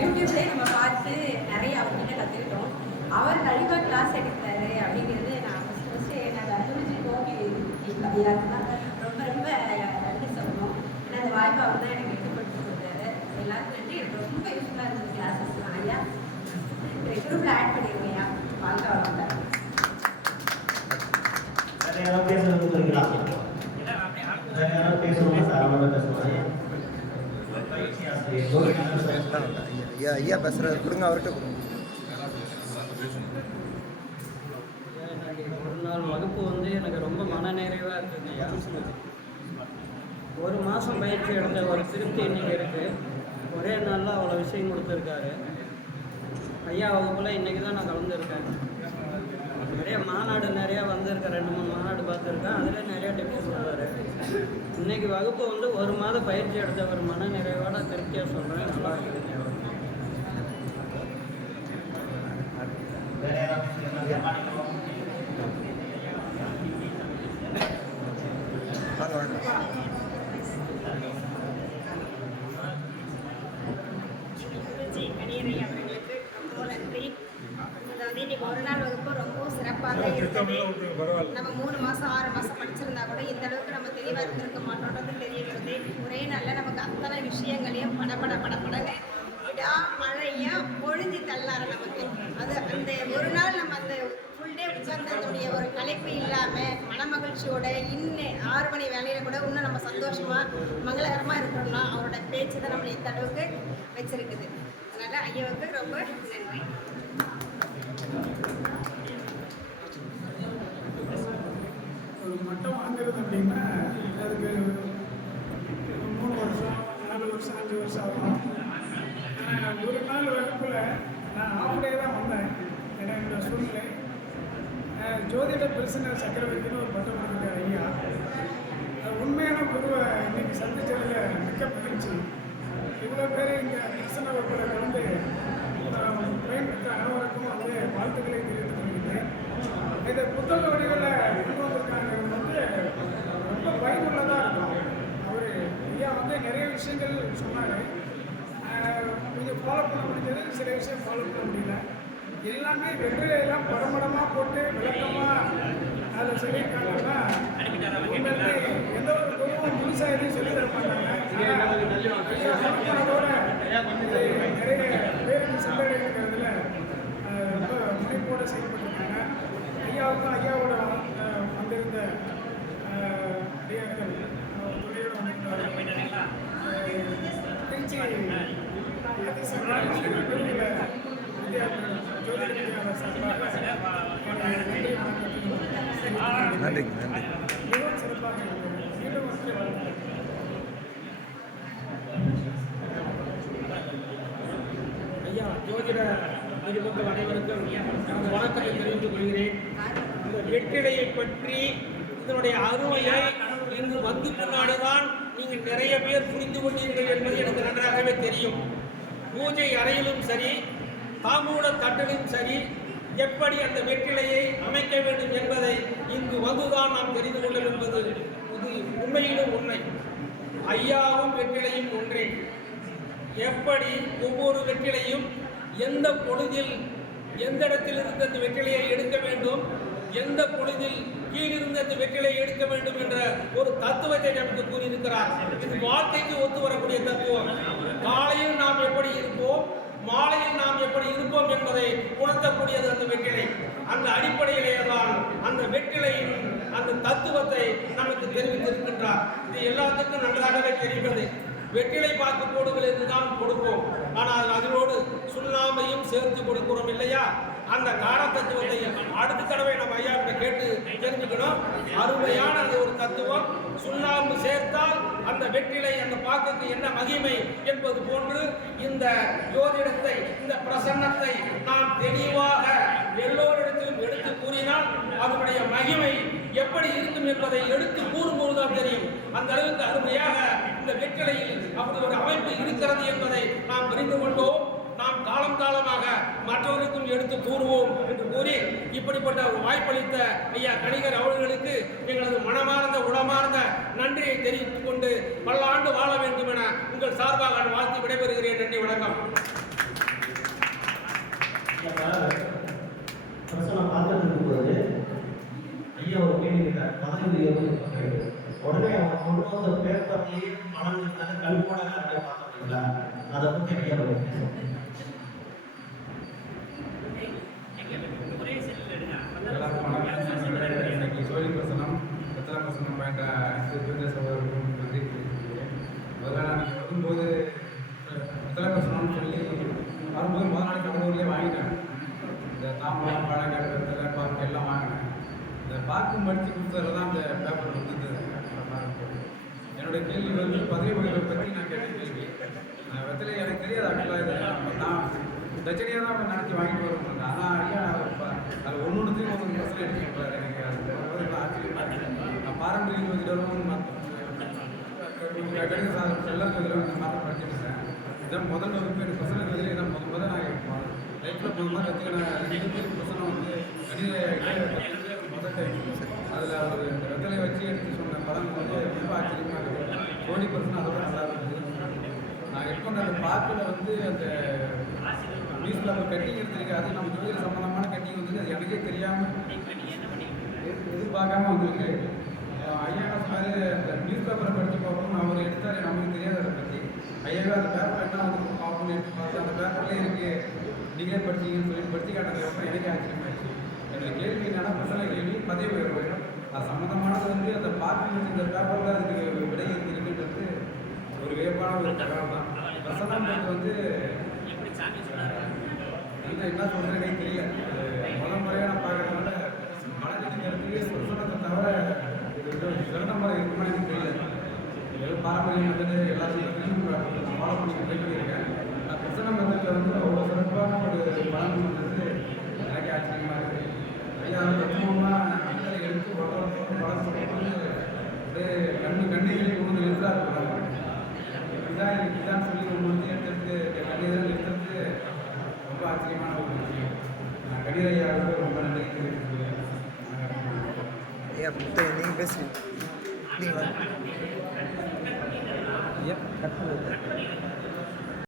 யூடியூப்லேயே நம்ம பார்த்து நிறைய அவர்கிட்ட கற்றுக்கிட்டோம் அவர் கழிவா கிளாஸ் எடுக்கிறாரு அப்படிங்கிறது நான் ஃபஸ்ட்டு ஃபஸ்ட்டு என்னோட குருஜி கோபி ஐயாவுக்கு தான் ரொம்ப ரொம்ப நன்றி சொல்லணும். ஏன்னா அந்த வாய்ப்பு அவர் தான் எனக்கு ஏற்படுத்தி கொடுத்தாரு. எல்லாருக்கும் நன்றி. எனக்கு ரொம்ப யூஸ்ஃபுல்லாக இருந்தது கிளாஸஸ்லாம் ஐயா குரூப்பில் ஆட் பண்ணியிருக்கேன் ஐயா. அவங்க வளர்ந்தார் வேற யாராவது சார் அவங்க வேற பயிற்சி ஆசிரியர் ஐயா ஐயா பேசுகிறாரு கொடுங்க அவர்கிட்ட கொடுங்க ஒரு நாள் வகுப்பு வந்து எனக்கு ரொம்ப மனநிறைவாக இருக்குங்க ஐயா ஒரு மாதம் பயிற்சி எடுத்த ஒரு திருப்தி இன்னைக்கு இருக்குது ஒரே நாளில் அவ்வளோ விஷயம் கொடுத்துருக்காரு. ஐயா வகுப்பில் இன்றைக்கி தான் நான் கலந்துருக்கேன். நிறைய மாநாடு நிறையா வந்திருக்கேன் ரெண்டு மூணு மாநாடு பார்த்துருக்கேன். அதில் நிறைய டிப்ஸ் சொல்லுவார். இன்னைக்கு வகுப்பு வந்து ஒரு மாதம் பயிற்சி எடுத்த ஒரு மன நிறைவோட திருப்தியாக சொல்கிறேன் நல்லா இருக்குது வாங்க வாங்க குருஜி கணியரை அவர்களுக்கு ரொம்ப நன்றி அதாவது இன்னைக்கு ஒரு நாள் வகுப்பு ரொம்ப நம்ம மூணு மாசம் ஆறு மாசம் படிச்சிருந்தா கூட இந்த அளவுக்கு நம்ம தெளிவாக இருந்திருக்க மாட்டோன்றது தெரிகிறது ஒரே நாளில் நமக்கு அத்தனை விஷயங்களையும் படபட படபடன்னு விடா மழையா பொழுதி தள்ளார நமக்கு. அது அந்த ஒரு நாள் நம்ம அந்த ஃபுல் டே உட்கார்ந்ததுடைய ஒரு கலைப்பு இல்லாமல் மனமகிழ்ச்சியோட இன்னும் ஆறு மணி வேலையில கூட இன்னும் நம்ம சந்தோஷமா மங்களகரமாக இருக்கிறோம்னா அவரோட பேச்சு தான் நம்மளை இந்த அளவுக்கு வச்சிருக்குது. அதனால ஐயாவுக்கு ரொம்ப நன்றி ஒரு மட்டம் வாங்குறது அப்படின்னா அதுக்கு ஒரு மூணு வருஷம் நாலு வருஷம் அஞ்சு வருஷம் ஆகும் ஆனால் ஒரு நாள் வகுப்பில் நான் ஆஃப் டே தான் வந்தேன் ஏன்னா என்னோட சூழ்நிலை அஹ் ஜோதிட பிரசன்ன சக்கரவர்த்தின்னு ஒரு பட்டம் கொடுத்துருக்காரு ஐயா. உண்மையான குருவை இன்னைக்கு சந்திச்சதில் மிக்க மகிழ்ச்சி. இவ்வளோ பேர் இங்கே பிரசன்ன வகுப்பில் கலந்து அஹ், பயன்பெற்ற அனைவருக்கும் வந்து வாழ்த்துக்களை தெரிவித்துக் கொள்கிறேன். இந்த புத்தக வடிவில் கொண்டு வந்திருக்காங்க வந்து ரொம்ப பயனுள்ளதாக இருக்கும். அவர் ஐயா வந்து நிறைய விஷயங்கள் சொன்னார். கொஞ்சம் ஃபாலோ பண்ண முடிஞ்சது சில விஷயம் ஃபாலோ பண்ண முடியல. எல்லாமே வெற்றிலையெல்லாம் படமடமாக போட்டு விளக்கமாக அதில் சொல்லியிருக்காங்கன்னா எந்த ஒரு குருவும் முழுசாக எதையும் சொல்லி தர நிறைய பேருக்கு சென்றடைகிறதுல அஹ், ரொம்ப முனைப்போடு செயல்பட்டுருக்காங்க ஐயாவுக்கும் ஐயாவோட வந்திருந்த அஹ், அடியார்கள் அஹ், துறையோட வந்திருந்தார்கள் திருச்சி ஆதிசங்கர பெருமில வித்யார்த்தர்கள் ஜோதிட வித்யாலய சார்பாக என்னுடைய நன்றி நன்றிங்க நன்றி. ஐயா ஜோதிட நிருபங்கள் அனைவருக்கும் வணக்கத்தை தெரிவித்துக் கொள்கிறேன். இந்த வெற்றிலையை பற்றி இதனுடைய அருமையை இங்கு வந்து பின்னாடிதான் நீங்கள் நிறைய பேர் புரிந்து கொண்டீர்கள் என்பது எனக்கு நன்றாகவே தெரியும். பூஜை அறையிலும் சரி தாமூல தட்டிலும் சரி எப்படி அந்த வெற்றிலையை அமைக்க வேண்டும் என்பதை இங்கு வந்துதான் நாம் தெரிந்து கொள்ள என்பது இது உண்மையிலும் உண்மை. ஐயாவும் வெற்றிலையும் ஒன்றே. எப்படி ஒவ்வொரு வெற்றிலையும் எந்த பொழுதில் எந்த இடத்தில் இருந்து அந்த வெற்றிலையை எடுக்க வேண்டும் எந்த பொழுதில் கீழிருந்து அந்த வெற்றிலையை எடுக்க வேண்டும் என்ற ஒரு தத்துவத்தை நமக்கு கூறியிருக்கிறார். இது வாழ்க்கைக்கு ஒத்து வரக்கூடிய தத்துவம். காலையில் நாம் எப்படி இருப்போம்? மாலையில் நாம் எப்படி இருப்போம் என்பதை உணர்த்தக்கூடியது அந்த வெற்றிலை. அந்த அடிப்படையிலே தான் அந்த வெற்றிலையின் அந்த தத்துவத்தை நமக்கு தெரிவித்திருக்கின்றார். இது எல்லாத்துக்கும் நன்றாகவே தெரிகிறது. வெற்றிலை பாக்கு என்று தான் கொடுப்போம். ஆனால் அதனோடு சுண்ணாம்பையும் சேர்த்து கொடுக்கிறோம் இல்லையா? அந்த கால தத்துவத்தை அடுத்த தடவை நம்ம ஐயா கிட்ட கேட்டு தெரிஞ்சுக்கணும். அருமையான அந்த ஒரு தத்துவம். சுண்ணாம்பு சேர்த்தால் அந்த வெற்றிலை அந்த பாக்குக்கு என்ன மகிமை என்பது போன்று இந்த ஜோதிடத்தை இந்த பிரசன்னத்தை நாம் தெளிவாக எல்லோரிடத்திலும் எடுத்து கூறினால் அதனுடைய மகிமை எப்படி இருக்கும் என்பதை எடுத்து கூறும்போதுதான் தெரியும். அந்த அளவுக்கு அருமையாக இந்த வெற்றிலையில் அப்படி ஒரு அமைப்பு இருக்கிறது என்பதை நாம் புரிந்து கொண்டோம். நாம் காலம் காலமாக மற்றவருக்கும் எடுத்து கூறுவோம் என்று கூறி இப்படிப்பட்ட ஒரு வாய்ப்பளித்த ஐயா கணிகர் அவர்களுக்கு எங்களது மனமார்ந்த உடமார்ந்த நன்றியை தெரிவித்துக் பல பல்லாண்டு வாழ வேண்டும் என உங்கள் சார்பாக நான் வாழ்த்து விடைபெறுகிறேன். நன்றி வணக்கம். பிரசனம் ஐயா ஒரு கேள்வி கேட்டார் பதவி உடனே அவங்க கொண்டு வந்த பேப்பர்லயே மணல் இருந்தாங்க கல் அதை பத்தி ஐயா ஒரு பேசுவோம் எல்லாருக்கும் வணக்கம். இன்னைக்கு சோழி பிரசனம் ரத்தன பிரசனம் பயின்ற அனைத்து தூய சகோதரர்களுக்கும் நன்றி தெரிவித்துக்கிறேன் முதல்ல நான் இங்க வரும்போது ரத்தன பிரசனம்னு சொல்லி வரும்போது முதல் நாளைக்கு நம்ம ஊர்லேயே வாங்கிட்டேன் இந்த தாம்பரம் பழங்கள் வெத்தலை பாக்கு எல்லாம் வாங்கினேன் பார்க்கும் படித்து மடித்து கொடுத்ததுல தான் அந்த பேப்பர் வந்து என்னுடைய கேள்வி வந்து பதவி உயர்வை பற்றி நான் கேட்ட கேள்வி. நான் வெத்தலை எனக்கு தெரியாது ஆக்சுவலாக இது. நம்ம தான் தச்சனையாக தான் நடத்தி வாங்கிட்டு வருவோம் ஆனால் ஐயா இப்ப அது ஒன்று ஒன்றுத்தையும் ஒரு பர்சன்ட் எடுத்துக்கிறாரு எனக்கு. அது ரொம்ப ஆச்சரியமாக இருக்கு. நான் பாரம்பரிய ஜோதிடரும் கடித சாதனம் செல்லர் ஜோதிடம் இந்த படிச்சிருக்கேன். இதான் முதல் வகுப்பு எனக்கு பசங்க ஜோதிடம் தான் முத முத நான் லைஃப்பில் போகும்போது கற்றுக்கினேன் ரெண்டு பேர் பசங்க வந்து கணித அதில் ஒரு வெத்தலை வச்சு எடுத்து சொன்ன படம் வந்து ரொம்ப ஆச்சரியமாக இருக்குது கோடி பர்சன் அதோட நல்லா இருந்தது. நான் எப்போ அந்த பார்க்கில் வந்து அந்த நியூஸ் பேப்பர் கட்டிங் எடுத்திருக்கேன் அது நம்ம ஜோதிட சம்மந்தமான கட்டிங் வந்து அது எனக்கே தெரியாமல் எதிர்பார்க்காம வந்திருக்கு. அஹ் ஐயா என்ன அந்த நியூஸ் பேப்பரை படித்து பார்ப்போம் அவர் எடுத்தாரு நமக்கு தெரியாது அதை பற்றி ஐயாவே அந்த பேப்பர் என்ன வந்து பார்ப்போம்னு எடுத்து பார்த்து அந்த பேப்பர்லேயே இருக்குது நீங்களே படிச்சீங்கன்னு சொல்லி படித்து காட்டினதுக்கப்புறம் எனக்கே ஆச்சரியமாயிடுச்சு எனக்கு கேள்வி என்னன்னா பிரச்சனை கேள்வி? பதவி உயர்வு அது சம்மந்தமானது வந்து அந்த பார்க்கிங் இந்த பேப்பரில் அதுக்கு விடை இருக்குன்றது ஒரு வியப்பான ஒரு தகவல் தான். பிரசனம்ன்றது வந்து என்ன என்ன சொல்றேனே தெரியல. முதல் முறையாக நான் பார்க்கறதுனால மனதின் பிரசனத்தை தவிர சிறந்த முறை இருக்குமா எனக்கு தெரியல. பாரம்பரியம் பாரம்பரிய எல்லாத்தையும் நான் ஃபாலோ பண்ணி ட்ரை பண்ணியிருக்கேன் நான் பிரசன மெத்தடில் வந்து அவ்வளோ சிறப்பான ஒரு பலன் வந்தது எனக்கே ஆச்சரியமாக இருக்குது ஐயா தத்துவமாக மக்களை எடுத்து வளர்த்து வளர்த்து அப்படியே கண்ணு கண்ணீரை கொண்டு நிறுத்தாரு இதான் எனக்கு இதான் சொல்லி ஒன்று வந்து எடுத்துட்டு கண்ணீரை நிறுத்துறது ரொம்ப ஆச்சரியமான ஒரு விஷயம் நான் கண்ணீர் ஐயாவுக்கு ரொம்ப நன்றி தெரிவித்துக்கிறேன் ஐயா முத்து நீங்கள் பேசுங்க நீங்களா ஐயா கட் பண்ணுங்க